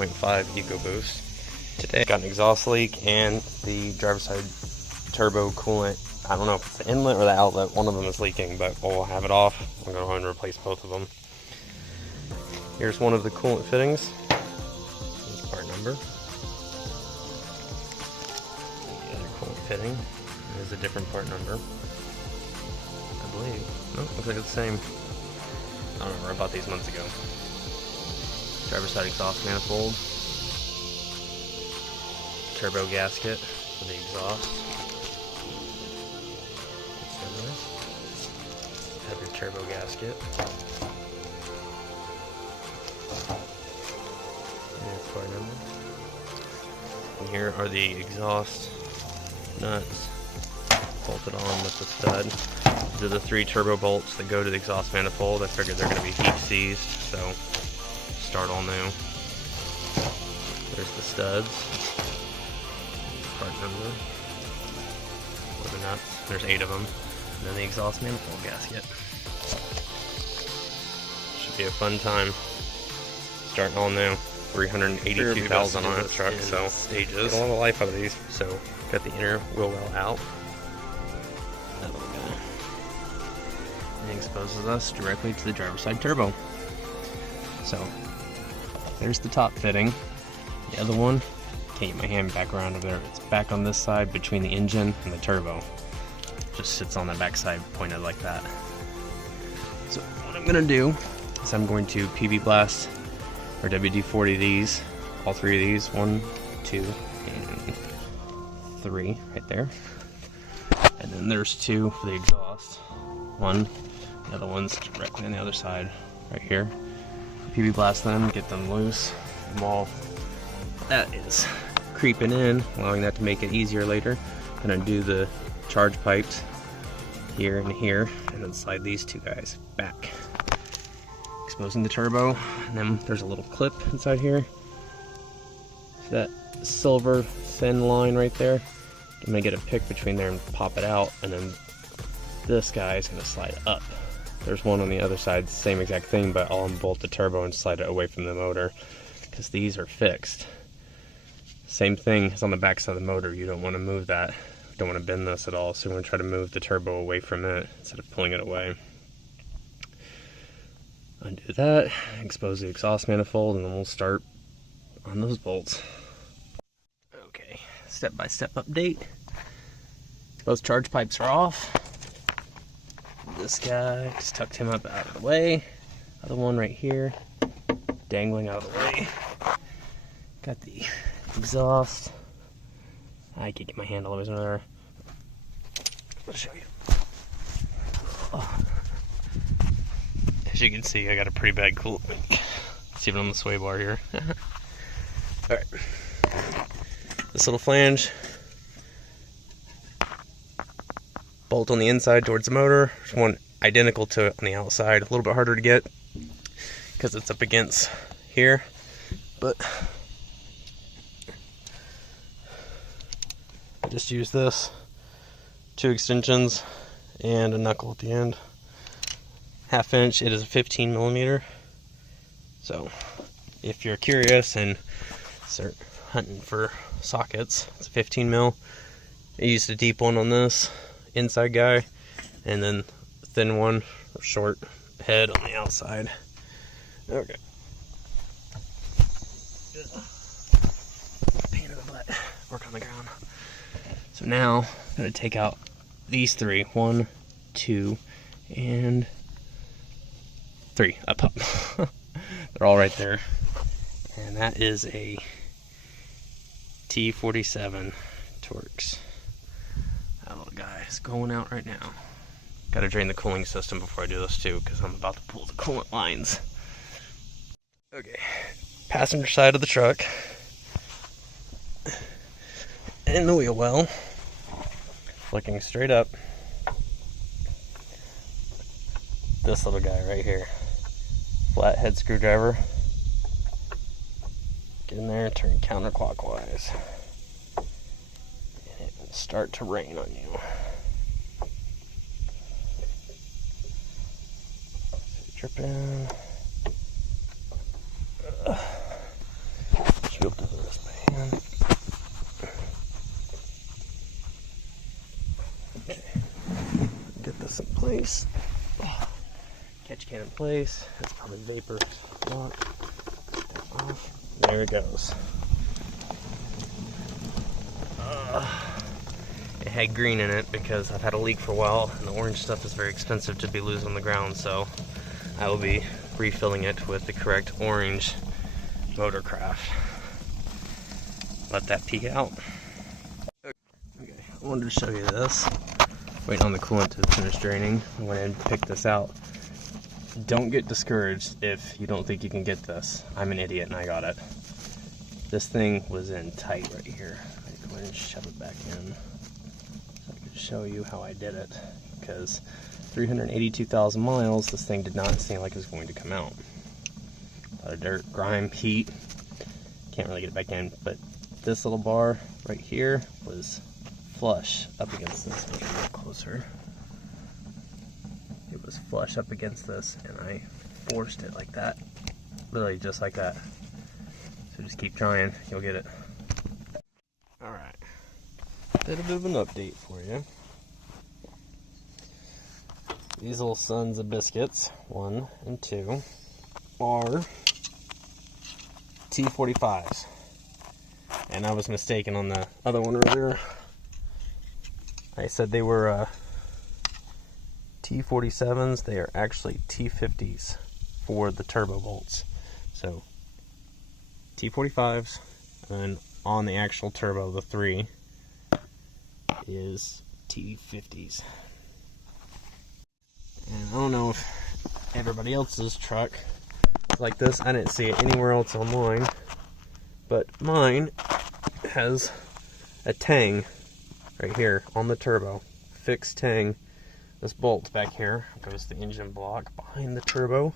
1.5 Ecoboost. Today I got an exhaust leak and the driver's side turbo coolant. I don't know if it's the inlet or the outlet. One of them is leaking, but we'll have it off. I'm going to go and replace both of them. Here's one of the coolant fittings. Here's part number. The other coolant fitting is a different part number, I believe. No, looks like it's the same. I don't remember, I bought these months ago. Driver's side exhaust manifold. Turbo gasket for the exhaust. Have your turbo gasket. And part number. And here are the exhaust nuts bolted on with the stud. These are the 3 turbo bolts that go to the exhaust manifold. I figured they're going to be heat seized, so start all new. There's the studs. Part number. For the nuts. There's 8 of them. And then the exhaust manifold gasket. Should be a fun time. Starting all new. 382,000 on a truck, so stages. Get a lot of life out of these. So got the inner wheel well out. That little guy. And exposes us directly to the driver's side turbo. So there's the top fitting. The other one, can't get my hand back around over there. It's back on this side between the engine and the turbo. Just sits on the back side pointed like that. So what I'm gonna do is I'm going to PB blast or WD-40 these, all 3 of these, 1, 2, and 3 right there. And then there's 2 for the exhaust. 1, the other one's directly on the other side, right here. PB blast them, get them loose, and while that is creeping in, allowing that to make it easier later, I'm gonna do the charge pipes here and here, and then slide these 2 guys back, exposing the turbo. And then there's a little clip inside here. See that silver thin line right there? I'm gonna get a pick between there and pop it out, and then this guy is gonna slide up. There's one on the other side, same exact thing, but I'll unbolt the turbo and slide it away from the motor because these are fixed. Same thing as on the back side of the motor. You don't want to move that. Don't want to bend this at all, so we're going to try to move the turbo away from it instead of pulling it away. Undo that, expose the exhaust manifold, and then we'll start on those bolts. Okay, step-by-step update. Both charge pipes are off. This guy, just tucked him up out of the way. Other one right here, dangling out of the way. Got the exhaust. I can't get my hand all the way under there. I'll show you. Oh. As you can see, I got a pretty bad coolant leak. It's even on the sway bar here. Alright. This little flange. Bolt on the inside towards the motor. There's one identical to it on the outside. A little bit harder to get because it's up against here. But I just use this, 2 extensions and a knuckle at the end. 1/2 inch, it is a 15 millimeter. So if you're curious and start hunting for sockets, it's a 15 mil. I used a deep one on this inside guy, and then a thin one, or short head on the outside. Okay. Pain in the butt, work on the ground. So now I'm going to take out these 3. 1, 2, and 3 up top. They're all right there. And that is a T47 Torx. That little guy is going out right now. Got to drain the cooling system before I do this too, because I'm about to pull the coolant lines. Okay, passenger side of the truck. In the wheel well. Looking straight up. This little guy right here. Flathead screwdriver. Get in there and turn counterclockwise. And it will start to rain on you. So drip in. this in place. Catch can in place. That's probably vapor. There it goes. It had green in it because I've had a leak for a while, and the orange stuff is very expensive to be losing on the ground, so I will be refilling it with the correct orange Motorcraft. Let that peek out. Okay, I wanted to show you this. Waiting on the coolant to finish draining. I went and picked this out. Don't get discouraged if you don't think you can get this. I'm an idiot and I got it. This thing was in tight right here. I go ahead and shove it back in so I can show you how I did it. Because 382,000 miles, this thing did not seem like it was going to come out. A lot of dirt, grime, heat. Can't really get it back in, but this little bar right here was flush up against this. Let me get closer. It was flush up against this, and I forced it like that. Literally just like that. So just keep trying, you'll get it. Alright. Did a bit of an update for you. These little sons of biscuits, 1 and 2, are T45s. And I was mistaken on the other one earlier. I said they were T47s. They are actually T50s for the turbo bolts. So T45s, and on the actual turbo, the 3 is T50s. And I don't know if everybody else's truck is like this. I didn't see it anywhere else online, but mine has a tang right here on the turbo, fixed tang. This bolt back here goes to the engine block. Behind the turbo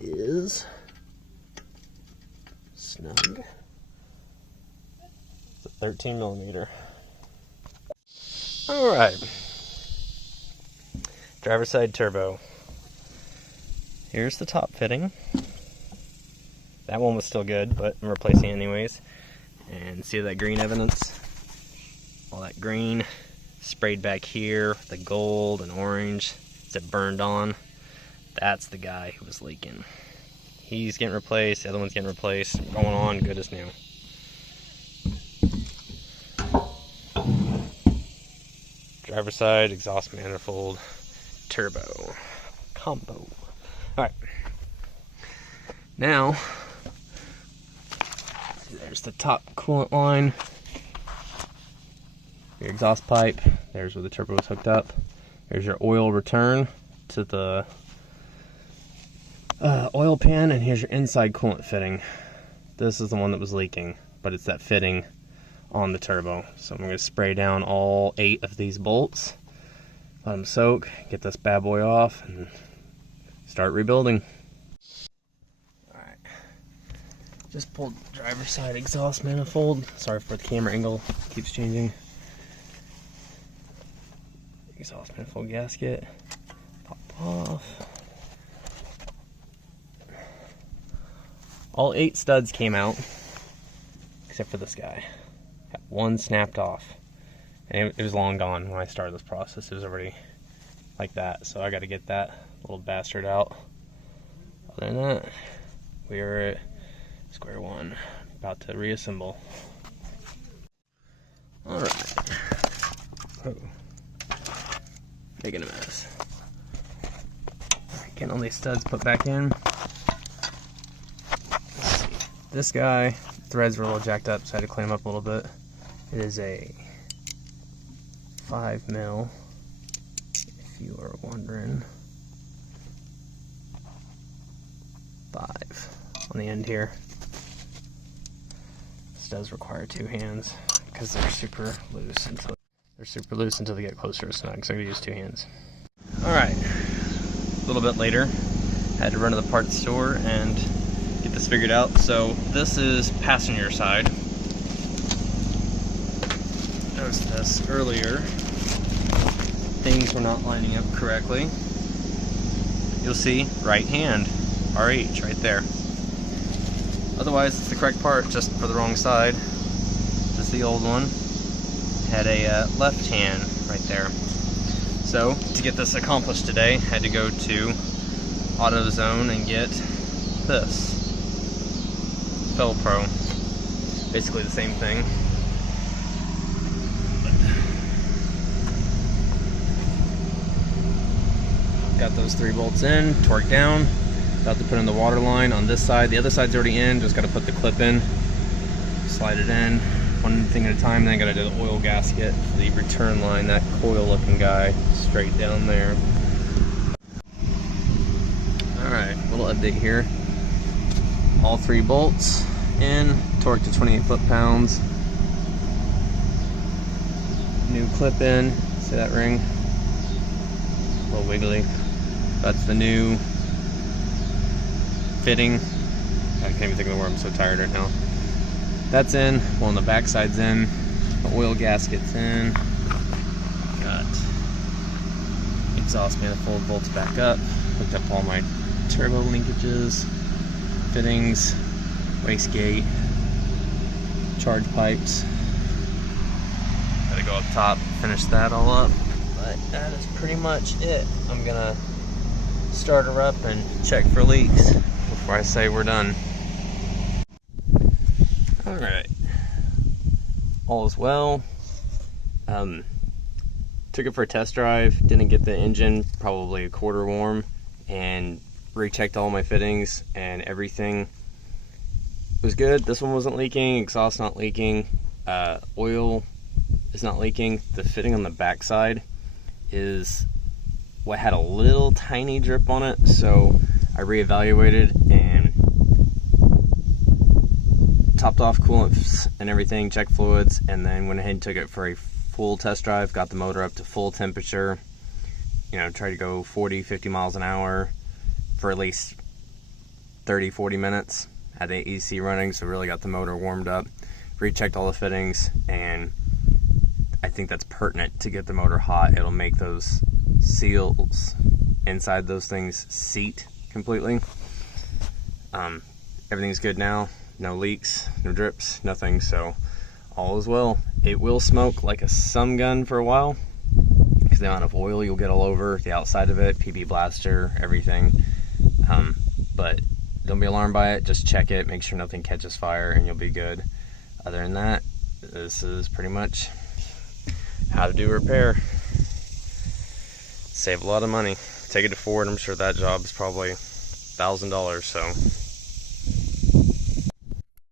is snug. It's a 13 millimeter. All right. Driver's side turbo. Here's the top fitting. That one was still good, but I'm replacing it anyways. And see that green evidence? All that green sprayed back here, the gold and orange that burned on. That's the guy who was leaking. He's getting replaced, the other one's getting replaced. Going on, good as new. Driver's side, exhaust manifold, turbo, combo. Alright. Now, there's the top coolant line. Your exhaust pipe. There's where the turbo is hooked up. There's your oil return to the oil pan, and here's your inside coolant fitting. This is the one that was leaking, but it's that fitting on the turbo. So I'm going to spray down all 8 of these bolts, let them soak, get this bad boy off, and start rebuilding. Alright, just pulled the driver's side exhaust manifold. Sorry for the camera angle, keeps changing. Exhaust manifold gasket, pop off. All 8 studs came out, except for this guy. Got one snapped off. And it was long gone when I started this process. It was already like that, so I got to get that little bastard out. Other than that, we are at square one, about to reassemble. Alright. Oh. Making a mess. Getting all these studs put back in. Let's see. This guy, threads were a little jacked up, so I had to clean them up a little bit. It is a 5 mil, if you are wondering. 5 on the end here. This does require 2 hands because they're super loose until they get closer to snug, so I'm going to use 2 hands. Alright, a little bit later, had to run to the parts store and get this figured out. So this is passenger side. Noticed this earlier. Things were not lining up correctly. You'll see right hand, RH, right there. Otherwise, it's the correct part, just for the wrong side. This is the old one. Had a left hand right there. So, to get this accomplished today, I had to go to AutoZone and get this. Pro. Basically the same thing. Got those 3 bolts in, torqued down. About to put in the water line on this side. The other side's already in, just got to put the clip in. Slide it in, one thing at a time, then I gotta do the oil gasket, the return line, that coil looking guy, straight down there. Alright, little update here. All 3 bolts in, torqued to 28 foot-pounds. New clip in, see that ring? A little wiggly. That's the new fitting. I can't even think of the word, I'm so tired right now. That's in, well, on the back side's in, the oil gasket's in, got exhaust manifold bolts back up, hooked up all my turbo linkages, fittings, wastegate, charge pipes. Gotta go up top, finish that all up, but that is pretty much it. I'm gonna start her up and check for leaks before I say we're done. Alright, all is well. Took it for a test drive, didn't get the engine probably a quarter warm, and rechecked all my fittings and everything was good. This one wasn't leaking, exhaust not leaking, oil is not leaking. The fitting on the back side is what had a little tiny drip on it, so I reevaluated and topped off coolants and everything, checked fluids, and then went ahead and took it for a full test drive, got the motor up to full temperature, you know, tried to go 40-50 miles an hour for at least 30-40 minutes. Had the AC running, so really got the motor warmed up, rechecked all the fittings, and I think that's pertinent to get the motor hot. It'll make those seals inside those things seat completely. Everything's good now. No leaks, no drips, nothing, so all is well. It will smoke like a some gun for a while because the amount of oil you'll get all over the outside of it, PB blaster, everything. But don't be alarmed by it, just check it, make sure nothing catches fire, and you'll be good. Other than that, this is pretty much how to do repair. Save a lot of money. Take it to Ford, I'm sure that job is probably $1,000, so